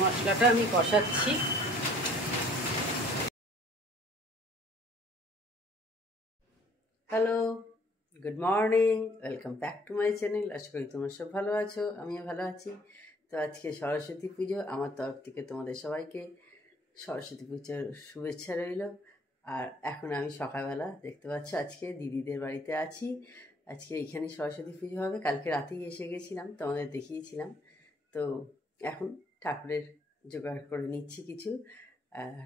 মশলাটা আমি কষাচ্ছি। Hello, good morning, welcome back to my channel. আশা করি তোমরা সব ভালো আছো, আমিও ভালো আছি। তো আজকে সরস্বতী পুজো, আমার তরফ থেকে তোমাদের সবাইকে সরস্বতী পুজোর শুভেচ্ছা রইল। আর এখন আমি সকালবেলা দেখতে পাচ্ছ আজকে দিদিদের বাড়িতে আছি। আজকে এইখানে সরস্বতী পুজো হবে। কালকে রাতেই এসে গেছিলাম, তোমাদের দেখিয়েছিলাম। তো এখন ঠাকুরের জোগাড় করে নিচ্ছি কিছু।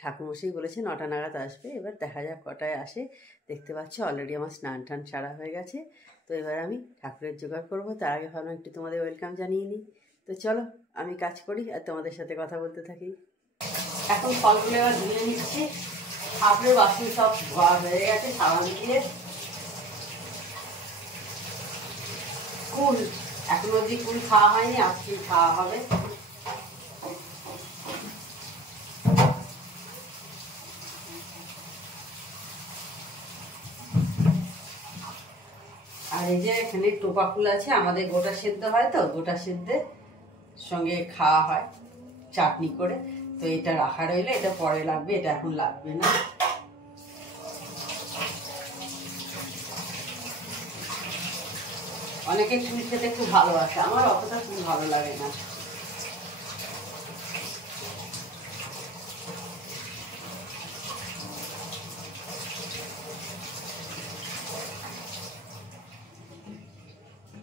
ঠাকুরমশাই বলেছে 9টা নাগাদ আসবে, এবার দেখা যাক কটায় আসে। দেখতে পাচ্ছ অলরেডি আমার স্নান টান সারা হয়ে গেছে। তো এবার আমি ঠাকুরের জোগাড় করবো, তার আগে ভাবলাম একটু তোমাদের ওয়েলকাম জানিয়ে নিই। তো চলো আমি কাজ করি আর তোমাদের সাথে কথা বলতে থাকি। এখন ফলগুলো এবার ধুয়ে নিচ্ছি। ঠাকুরের বাসন সব ধোয়া হয়ে গেছে সাবান দিয়ে। কুল এখন অবধি কুল খাওয়া হয়নি, আজকে খাওয়া হবে। আর এই যে এখানে টোপা ফুল আছে, আমাদের গোটা সেদ্ধ হয়, তো গোটা সেদ্ধের সঙ্গে খাওয়া হয় চাটনি করে। তো এটা রাখা রইলে, এটা পরে লাগবে, এটা এখন লাগবে না। অনেকে ফুল খেতে খুব ভালোবাসে, আমার অতটা ফুল ভালো লাগে না।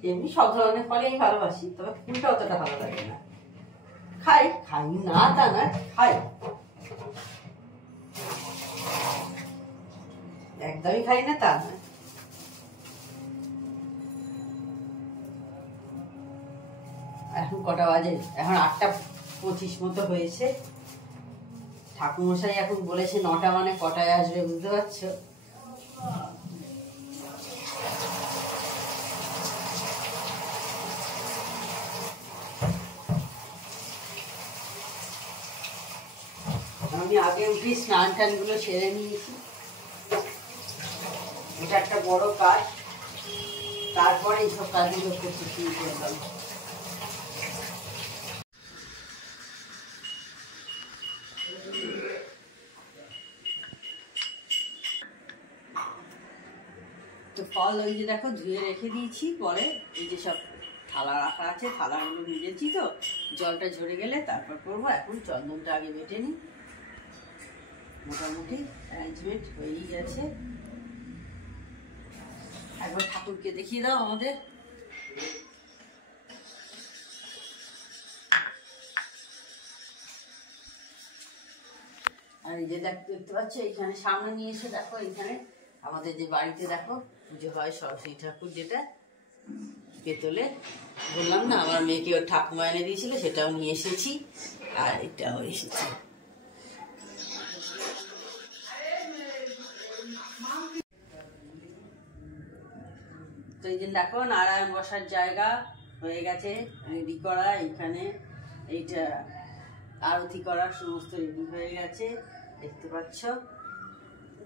এমনি সব ধরনের ফলেই ভালোবাসি, তবে ফুলটা অতটা ভালো লাগে না। খাই খাই না তা না, খাই, একদমই খাই না তা না। এখন কটা বাজে? এখন 8:25 মতো হয়েছে। ঠাকুরমশাই এখন বলেছে 9টা মানে কটায় আসবে, বুঝতে পারছো? আমি আগে উঠি স্নান টানগুলো সেরে নিয়েছি, এটা একটা বড় কাজ। তারপরে এইসব কাজগুলো করতে শুরু করলাম। তো ফল ওই যে দেখো ধুয়ে রেখে দিয়েছি, পরে এই যে সব থালা রাখা আছে, থালাগুলো ভিজেছি, তো জলটা ঝরে গেলে তারপর করবো। এখন চন্দনটা আগে বেটে নিই। মোটামুটি অ্যারেঞ্জমেন্ট হয়েই গেছে। একবার ঠাকুরকে দেখিয়ে দাও আমাদের। আর এই যে দেখতে পাচ্ছ এইখানে সামনে নিয়ে এসে দেখো, এইখানে আমাদের যে বাড়িতে দেখো পুজো হয় সরস্বতী ঠাকুর, যেটা পেতলে, বললাম না আমার মেয়েকে ওর ঠাকুমা এনে দিয়েছিল, সেটাও নিয়ে এসেছি। আর এটাও এসেছে। তো এই যে দেখো নারায়ণ বসার জায়গা হয়ে গেছে রেডি করা। এইখানে এইটা আরতি করার সমস্ত রেডি হয়ে গেছে, দেখতে পাচ্ছ।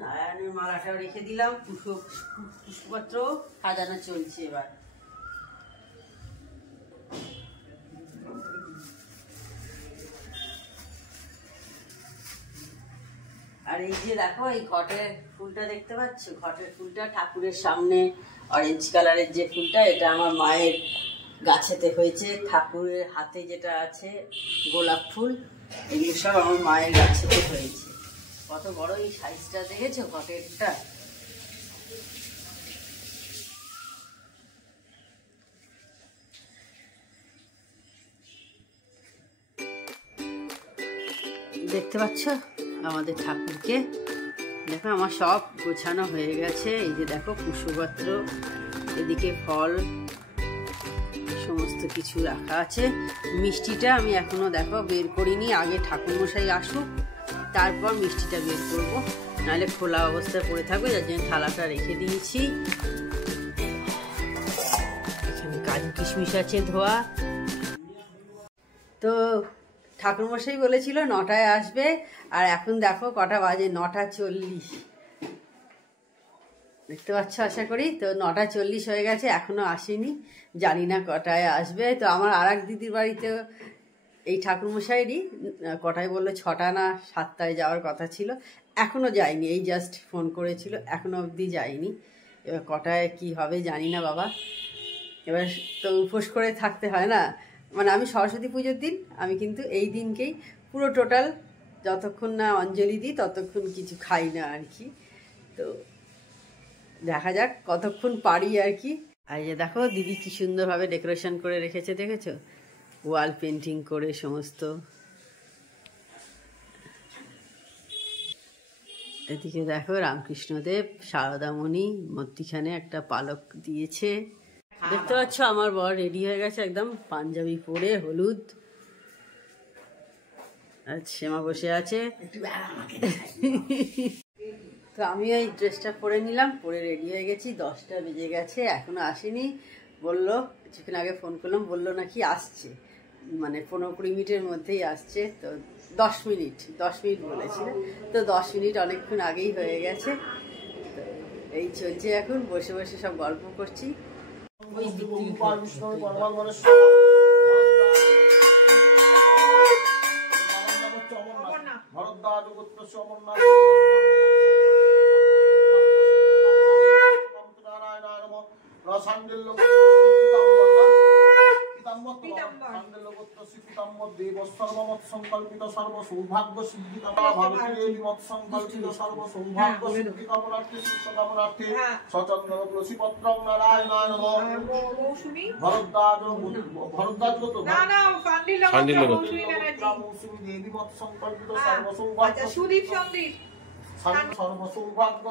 নারায়ণের মালাটাও রেখে দিলাম, পুষ্পপত্র সাজানো চলছে এবার। আর এই যে দেখো এই ঘটের ফুলটা দেখতে পাচ্ছ, ঘটের ফুলটা ঠাকুরের সামনে অরেঞ্জ কালারের যে ফুলটা, এটা আমার মায়ের গাছেতে হয়েছে। ঠাকুরের হাতে যেটা আছে গোলাপ ফুল, এগুলো সব আমার মায়ের গাছেতে হয়েছে। কত বড় এই সাইজটা দেখেছো ঘটেরটা? দেখতে পাচ্ছ আমাদের ঠাকুরকে, দেখো আমার সব গোছানো হয়ে গেছে। এই যে দেখো পুষ্পপত্র, এদিকে ফল, সমস্ত কিছু রাখা আছে। মিষ্টিটা আমি এখনো দেখো বের করিনি, আগে ঠাকুরমশাই আসুক তারপর মিষ্টিটা বের করবো, নাহলে খোলা অবস্থায় পড়ে থাকবে, যার জন্য থালাটা রেখে দিয়েছি। এখানে কাজু কিশমিশ আছে ধোয়া। তো ঠাকুরমশাই বলেছিল 9টায় আসবে, আর এখন দেখো কটা বাজে, 9টা 40। দেখতে পাচ্ছ আশা করি। তো 9:40 হয়ে গেছে, এখনো আসেনি, জানি না কটায় আসবে। তো আমার আর এক দিদির বাড়িতে এই ঠাকুরমশাইরই কটায় বললো 6টা না 7টায় যাওয়ার কথা ছিল, এখনো যায়নি। এই জাস্ট ফোন করেছিল, এখনো অবধি যায়নি। এবার কটায় কি হবে জানি না বাবা। এবার তো উপোস করে থাকতে হয় না, মানে আমি সরস্বতী পুজোর দিন আমি কিন্তু এই দিনকেই পুরো টোটাল যতক্ষণ না অঞ্জলি দিই ততক্ষণ কিছু খাই না আর কি। তো দেখা যাক কতক্ষণ পারি আর কি। আর এই যে দেখো দিদি কি সুন্দরভাবে ডেকোরেশন করে রেখেছে, দেখেছো? ওয়াল পেন্টিং করে সমস্ত। এদিকে দেখো রামকৃষ্ণদেব, শারদামণি মধ্যিখানে একটা পালক দিয়েছে। দেখতে পাচ্ছ আমার বর রেডি হয়ে গেছে একদম, পাঞ্জাবি পরে হলুদ, আর শ্যামা বসে আছে। তো আমি এই ড্রেসটা পরে নিলাম, পরে রেডি হয়ে গেছি। 10টা বেজে গেছে, এখনো আসেনি। বললো কিছুক্ষণ আগে ফোন করলাম, বললো নাকি আসছে, মানে 15-20 মিনিটের মধ্যেই আসছে। তো 10 মিনিট বলেছিল। তো 10 মিনিট অনেকক্ষণ আগেই হয়ে গেছে। তো এই চলছে, এখন বসে বসে সব গল্প করছি। সংকল্পিত সর্ব সৌভাগ্য সিদ্ধি কামনা ভারতীয় মত সংকল্পিত সর্ব সৌভাগ্য সিদ্ধি কামনার্থে সুস্থ কামনার্থে সচন্দ্র তুলসী পত্রং নারায়ণায় নমঃ। ভরদ্বাজ গত না না ফান্ডিল মৌসুমী দেবী মত সংকল্পিত সর্ব সৌভাগ্য সুদীপ সন্দীপ সর্ব সৌভাগ্য।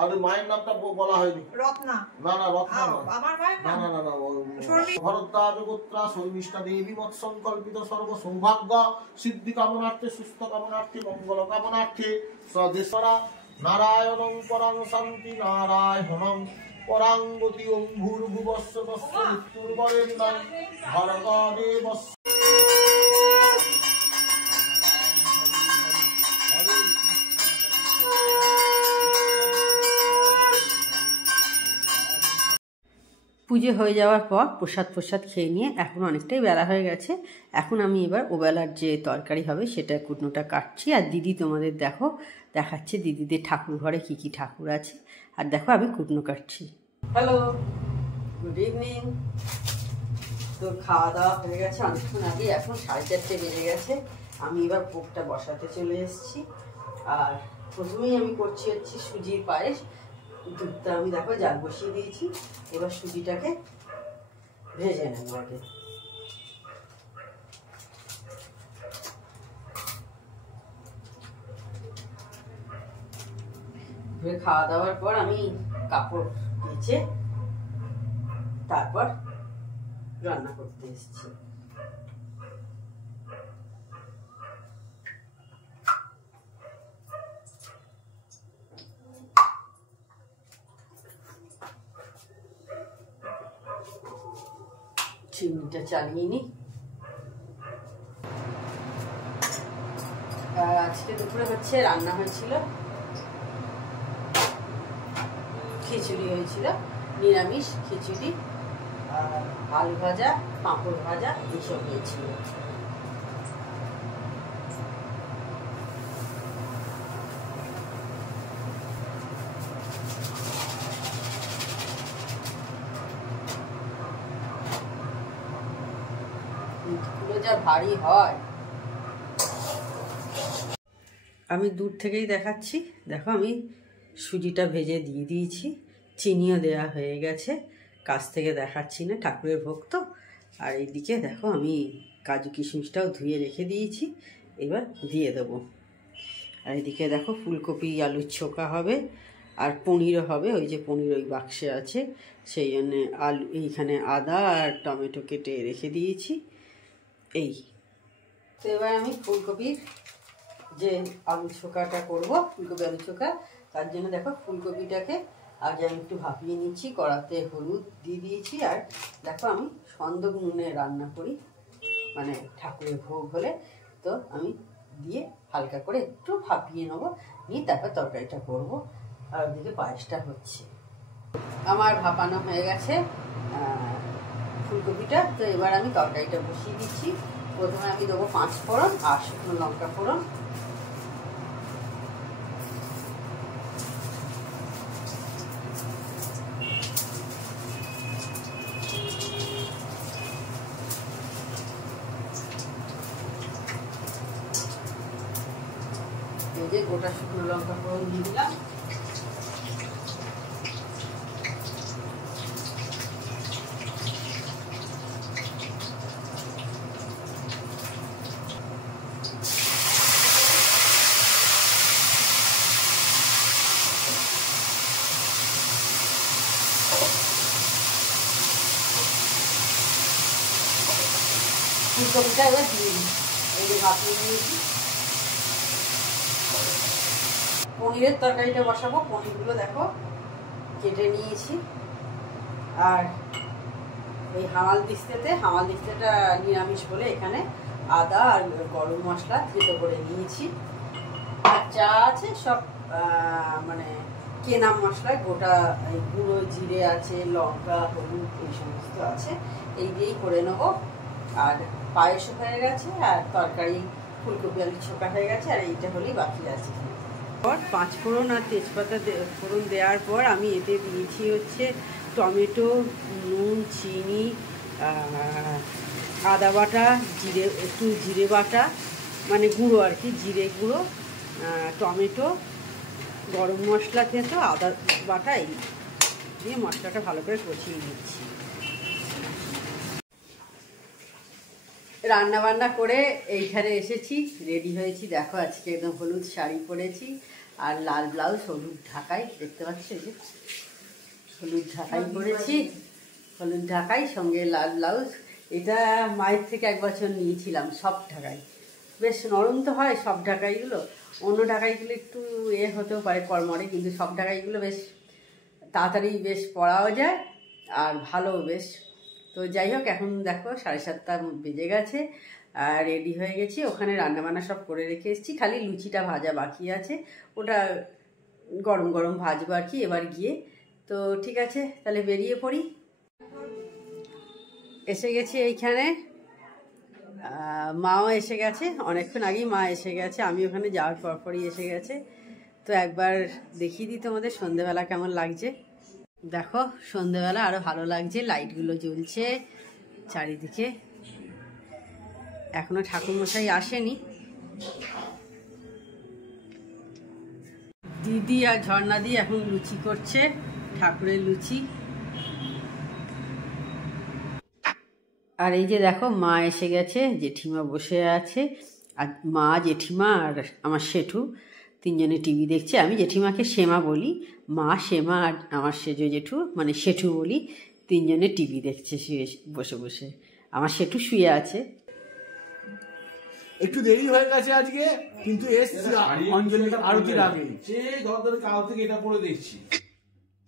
আর মায়ের নামটা বলা হয়নি, রত্না। না না রত্না আমার মায়ের নাম না না না ভরদ্বাজ গোত্রা শর্মিষ্ঠা দেবী মত সংকল্পিত সর্ব সৌভাগ্য সিদ্ধি কামনার্থে সুস্থ কামনার্থে মঙ্গল কামনার্থে স্বদেশরা নারায়ণং পরাং শান্তি নারায়ণং পরাং গতি ওম ভূর্ভুবস্য তস্য মৃত্যুর্বরেণ্যং ভর্গদেবস্য। পুজো হয়ে যাওয়ার পর প্রসাদ খেয়ে নিয়ে এখন অনেকটাই বেলা হয়ে গেছে। এখন আমি এবার ওবেলার যে তরকারি হবে সেটা কুটনোটা কাটছি। আর দিদি তোমাদের দেখাচ্ছে দিদিদের ঠাকুর ঘরে কী কী ঠাকুর আছে। আর দেখো আমি কুটনো কাটছি। Hello, good evening. তো খাওয়া দাওয়া হয়ে গেছে অনেকক্ষণ আগে, এখন 4:30 বেজে গেছে। আমি এবার ভোগটা বসাতে চলে এসেছি। আর প্রথমেই আমি করছি সুজির পায়েস। দুধটা আমি দেখো জাল বসিয়ে দিয়েছি, এবার সুজিটাকে ভেজে নেব আগে। খাওয়া দাওয়ার পর আমি কাপড় কেচে তারপর রান্না করতে এসেছি। চিমনিটা চালিয়ে নি। আজকে দুপুরে রান্না হয়েছিল খিচুড়ি হয়েছিল, নিরামিষ খিচুড়ি, আলু ভাজা, পাঁপড় ভাজা এইসব হয়েছিল। যা ভারী হয়। আমি দূর থেকেই দেখাচ্ছি, দেখো আমি সুজিটা ভেজে দিয়ে দিয়েছি, চিনিও দেওয়া হয়ে গেছে। কাছ থেকে দেখাচ্ছি না, ঠাকুরের ভোগ তো। আর এইদিকে দেখো আমি কাজু কিশমিশটাও ধুয়ে রেখে দিয়েছি, এবার দিয়ে দেবো। আর এদিকে দেখো ফুলকপি আলুর ছোকা হবে, আর পনিরও হবে। ওই যে পনির ওই বাক্সে আছে, সেই জন্যে আলু এইখানে আদা আর টমেটো কেটে রেখে দিয়েছি। এই তো এবার আমি ফুলকপির যে আলু ছোকাটা করবো, ফুলকপি আলু ছোকা, তার জন্য দেখো ফুলকপিটাকে আগে আমি একটু ভাপিয়ে নিচ্ছি। কড়াতে হলুদ দিয়ে দিয়েছি। আর দেখো আমি সন্দক নুনে রান্না করি, মানে ঠাকুরের ভোগ হলে। তো আমি দিয়ে হালকা করে একটু ভাপিয়ে নেবো, নিয়ে তারপর তরকারিটা করবো। আর ওদিকে পায়েসটা হচ্ছে। আমার ভাপানো হয়ে গেছে ফুলকপিটা। তো এবার আমি তরকারিটা বসিয়ে দিচ্ছি। প্রথমে আমি দেবো 5 ফোড়ন আর শুকনো লঙ্কা ফোড়ন। এই যে গোটা শুকনো লঙ্কা ফোড়ন দিয়ে দিলাম। ফুলকপিটা এবার দিয়ে দিই। এই যে ভাপিয়ে নিয়েছি। পনিরের তরকারিটা বসাবো। পনিরগুলো দেখো কেটে নিয়েছি। আর এই হামাল দিস্তাটা নিরামিষ বলে এখানে আদা আর গরম মশলা থেতো করে নিয়েছি। আর যা আছে সব মানে কেনা মশলায় গোটা গুঁড়ো জিরে আছে, লঙ্কা, হলুদ এই সমস্ত আছে, এই দিয়েই করে নেবো। আর পায়েসও হয়ে গেছে, আর তরকারি ফুলকপি আলু ছোকা হয়ে গেছে, আর এইটা হলেই বাকি আছে। 5 ফোড়ন আর তেজপাতা ফোড়ন দেওয়ার পর আমি এতে দিয়েছি হচ্ছে টমেটো, নুন, চিনি, আদা বাটা, একটু জিরে বাটা মানে গুঁড়ো আর কি, জিরে গুঁড়ো, টমেটো, গরম মশলা থেতো, আদা বাটা, এই দিয়ে মশলাটা ভালো করে কষিয়ে নিচ্ছি। রান্না বান্না করে এইখানে এসেছি, রেডি হয়েছি। দেখো আজকে একদম হলুদ শাড়ি পরেছি আর লাল ব্লাউজ, হলুদ ঢাকাই, দেখতে পাচ্ছি যে হলুদ ঢাকাই পরেছি, হলুদ ঢাকাই সঙ্গে লাল ব্লাউজ। এটা মায়ের থেকে 1 বছর নিয়েছিলাম। সব ঢাকাই বেশ নরম তো হয় সব ঢাকাইগুলো, অন্য ঢাকাইগুলো একটু হতেও পারে কড়মড়ে, কিন্তু সব ঢাকাইগুলো বেশ তাড়াতাড়ি বেশ পরাও যায় আর ভালো বেশ। তো যাই হোক, এখন দেখো 7:30 বেজে গেছে আর রেডি হয়ে গেছি। ওখানে রান্নাবান্না সব করে রেখে এসেছি, খালি লুচিটা ভাজা বাকি আছে, ওটা গরম গরম ভাজবো আর কি এবার গিয়ে। তো ঠিক আছে, তাহলে বেরিয়ে পড়ি। এসে গেছি এইখানে, মাও এসে গেছে, অনেকক্ষণ আগেই মা এসে গেছে, আমি ওখানে যাওয়ার পরপরই এসে গেছে। তো একবার দেখিয়ে দিই তোমাদের সন্ধেবেলা কেমন লাগছে। দেখো সন্ধেবেলা আরো ভালো লাগছে, লাইটগুলো জ্বলছে চারিদিকে। এখনো ঠাকুরমশাই আসেনি। দিদি আর ঝর্ণা দি এখন লুচি করছে, ঠাকুরের লুচি। আর এই যে দেখো মা এসে গেছে, জেঠিমা বসে আছে, আর মা, জেঠিমা আর আমার শেঠু 3জনে টিভি দেখছে। আমি জেঠিমাকে শ্যামা বলি, মা শ্যামা, আর আমার সেজো জেঠু মানে শেঠু বলি। 3জনে টিভি দেখছে শুয়ে বসে বসে। আমার শেঠু শুয়ে আছে। একটু দেরি হয়ে গেছে আজকে, কিন্তু অঞ্জলি আরতির আগে কাল থেকে এটা পড়ে দেখছি।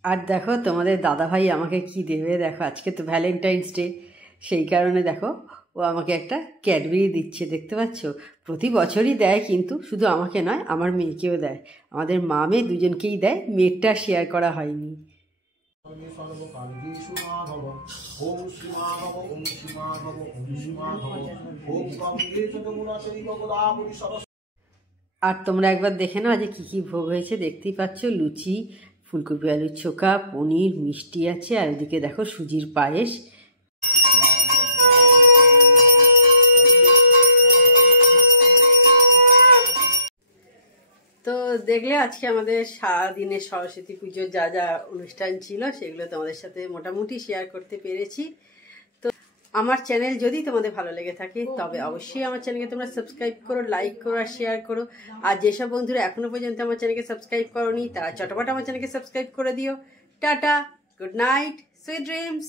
আর দেখো তোমাদের দাদাভাই আমাকে কি দেবে দেখো, আজকে তো ভ্যালেন্টাইন্স ডে, সেই কারণে দেখো ও আমাকে একটা ক্যাডবেরি দিচ্ছে, দেখতে পাচ্ছ। প্রতি বছরই দেয়, কিন্তু শুধু আমাকে নয়, আমার মেয়েকেও দেয়। আমাদের মা মেয়ে দুজনকেই দেয়, মেয়েরটা শেয়ার করা হয়নি। আর তোমরা একবার দেখে নাও যে কি ভোগ হয়েছে, দেখতেই পাচ্ছ। লুচি, ফুলকপি আলুর ছোকা, পনির, মিষ্টি আছে, আর এদিকে দেখো সুজির পায়েস। তো দেখলে আজকে আমাদের সারাদিনের সরস্বতী পুজোর যা যা অনুষ্ঠান ছিল সেগুলো তোমাদের সাথে মোটামুটি শেয়ার করতে পেরেছি। তো আমার চ্যানেল যদি তোমাদের ভালো লেগে থাকে তবে অবশ্যই আমার চ্যানেলকে তোমরা সাবস্ক্রাইব করো, লাইক করো আর শেয়ার করো। আর যেসব বন্ধুরা এখনো পর্যন্ত আমার চ্যানেলকে সাবস্ক্রাইব করোনি তারা চটপট আমার চ্যানেলকে সাবস্ক্রাইব করে দিও। Tata, good night, sweet dreams.